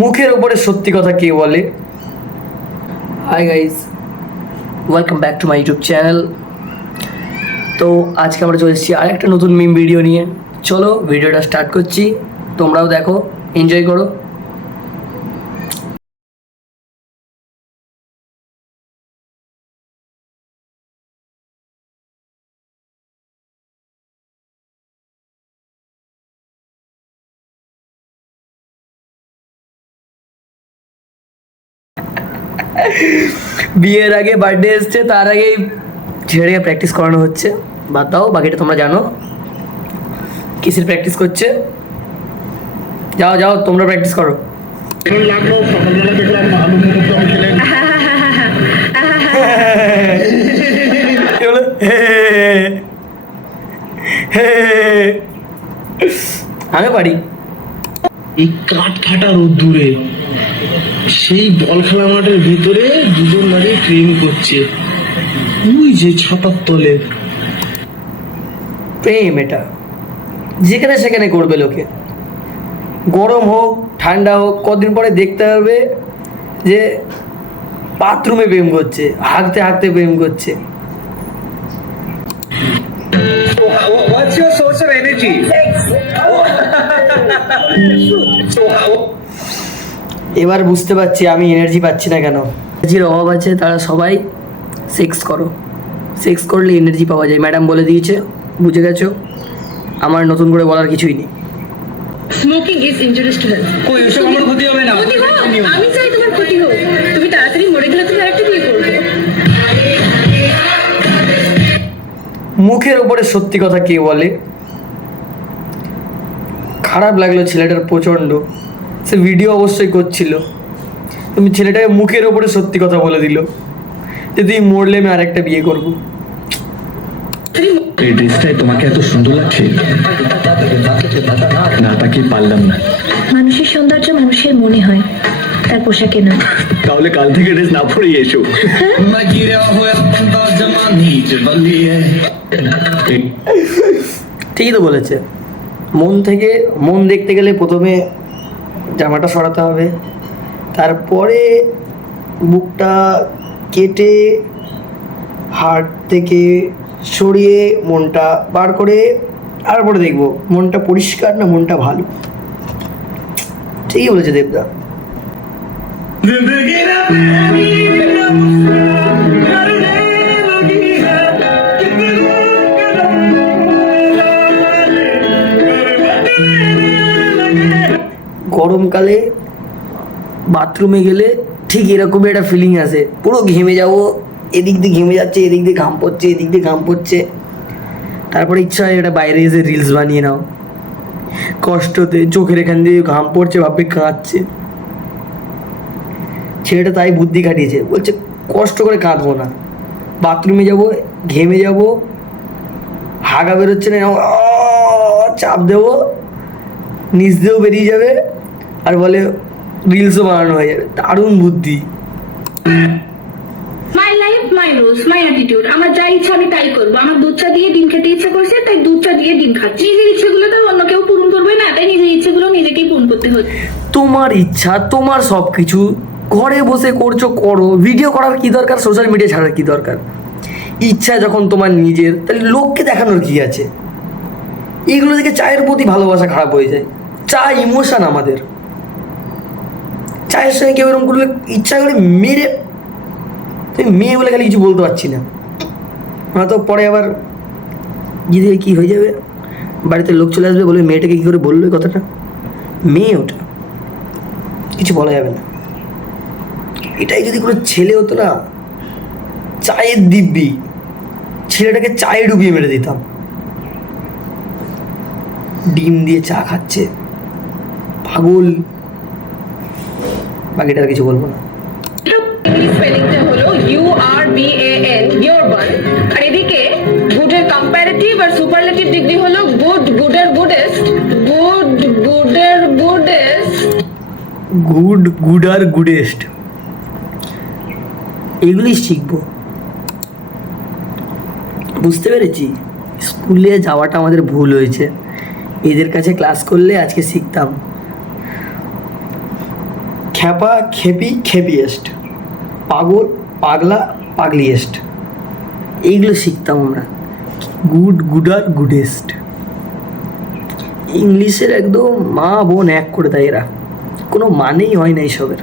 মুখের উপরে সত্যি কথা কে বলে? Hi guys, welcome back to my YouTube channel. তো আজকে আমরা চলে এসেছি আরেকটা নতুন মিম ভিডিও নিয়ে। চলো ভিডিওটা স্টার্ট করছি, তোমরাও দেখো, এনজয় করো। বিয়ের আগে বার্থডে এসছে, তার আগেই ছেলেকে প্র্যাকটিস করানো হচ্ছে। বাদ দাও, বাকিটা তোমরা জানো কিসের প্র্যাকটিস করছে। যাও যাও, তোমরা প্র্যাকটিস করো। লাগলো সকালবেলা দেখলাম আলু মুহূর্ত আমি খেলেন। কি বলে? আমি পারি। এই কাঠ ফাটা রোদ্দুরে সেই বল খেলা মাঠের ভিতরে দুজন দাঁড়িয়ে ট্রেন করছে, ওই যে ছাতার তলে। প্রেম এটা যেখানে সেখানে করবে লোকে, গরম হোক ঠান্ডা হোক, কদিন পরে দেখতে হবে যে বাথরুমে প্রেম করছে, হাঁকতে হাঁকতে প্রেম করছে। What's your source of energy? So how? এবার বুঝতে পারছি আমি এনার্জি পাচ্ছি না কেন। এনার্জির অভাব আছে, তারা সবাই সেক্স করো। সেক্স করলে এনার্জি পাওয়া যায়, ম্যাডাম বলে দিয়েছে, বুঝে গেছো। আমার নতুন করে বলার কিছুই নেই। Smoking is injurious to health. কই ওসব আমার ক্ষতি হবে না। ক্ষতি হোক, আমি চাই তোমার ক্ষতি হোক। তুমি তাড়াতাড়ি মরে গেলে তুমি আরেকটা বিয়ে করবে। মুখের উপরে সত্যি কথা কে বলে? খারাপ লাগলো ছেলেটার প্রচণ্ড। সে ভিডিও অবশ্যই করছিল, তুমি ছেলেটাকে মুখের উপরে সত্যি কথা বলে দিল যে তুই মরলে আমি আরেকটা বিয়ে করবো। এই ড্রেসটাই তোমাকে এত সুন্দর লাগছে, না তাকে পারলাম না। মানুষের সৌন্দর্য মানুষের মনে হয়, তার পোশাকে নয়। তাহলে কাল থেকে ড্রেস না পরেই এসো। ঠিকই তো বলেছে। মন থেকে মন দেখতে গেলে প্রথমে জামাটা সরাতে হবে, তারপরে বুকটা কেটে হার্ট থেকে সরিয়ে মনটা বার করে, তারপরে দেখবো মনটা পরিষ্কার না মনটা ভালো। ঠিকই বলেছে দেবদা। গরমকালে বাথরুমে গেলে ঠিক এরকমই একটা ফিলিং আসে, পুরো ঘেমে যাবো, এদিক দিয়ে ঘেমে যাচ্ছে, এদিক দিয়ে ঘাম পড়ছে, এদিক দিয়ে ঘাম পড়ছে। তারপরে ইচ্ছা হয় এটা বাইরে এসে রিলস বানিয়ে নাও। কষ্টতে চোখের এখান দিয়ে ঘাম পড়ছে, ভাববে কাঁদছে। ছেলেটা তাই বুদ্ধি কাটিয়েছে, বলছে কষ্ট করে কাঁদবো না, বাথরুমে যাব, ঘেমে যাব, হাগা বেরোচ্ছে না, চাপ দেবো, নিচ দিয়েও বেরিয়ে যাবে, আর বলে রিলসও বানানো হয়ে যাবে। দারুণ বুদ্ধি। My life my rules my attitude. আমার যা ইচ্ছা আমি তাই করবো। আমার দুধ চা দিয়ে ডিম খেতে ইচ্ছা করছে, তাই দুধ চা দিয়ে ডিম খাচ্ছি। নিজের ইচ্ছেগুলো তো অন্য কেউ পূরণ করবে না, তাই নিজের ইচ্ছেগুলো নিজেকেই পূরণ করতে হচ্ছে। তোমার ইচ্ছা, তোমার সব কিছু, ঘরে বসে করছো করো। ভিডিও করার কি দরকার, সোশ্যাল মিডিয়া ছাড়ার কি দরকার? ইচ্ছা যখন তোমার নিজের, তাহলে লোককে দেখানোর কি আছে? এইগুলো থেকে চায়ের প্রতি ভালোবাসা খারাপ হয়ে যায়। চা ইমোশন আমাদের। চায়ের সঙ্গে কেউ এরকম করলে ইচ্ছা করে মেরে, তুমি মেয়ে বলে খালি কিছু বলতে পারছি না, হয়তো পরে আবার গিয়ে কী হয়ে যাবে, বাড়িতে লোক চলে আসবে, বলবে মেয়েটাকে কী করে বললো এই কথাটা। মেয়ে ওটা, কিছু বলা যাবে না। এটাই যদি কোনো ছেলে হতো না, চায়ের দিব্যি, ছেলেটাকে চায়ে ডুবিয়ে মেরে দিতাম। ডিম দিয়ে চা খাচ্ছে, পাগল। বাকিটা আর কিছু বলবো না। স্পেলিংটা হলো URBAN, ইয়োরবান। আর এদিকে গুডের কম্পারেটিভ আর সুপারলেটিভ ডিগ্রি হলো গুড, গুডের গুডেস্ট, গুড, গুডের গুডেস্ট। গুড, গুড আর গুডেস্ট, এগুলি শিখবো। বুঝতে পেরেছি স্কুলে যাওয়াটা আমাদের ভুল হয়েছে। এদের কাছে ক্লাস করলে আজকে শিখতাম। খ্যাপা খেপি খেপিয়েস্ট, পাগল পাগলা পাগলিয়েস্ট, এইগুলো শিখতাম আমরা। গুডার গুডেস্ট, ইংলিশের একদম মা বোন এক করে দেয় এরা, কোনো মানেই হয় না এইসবের।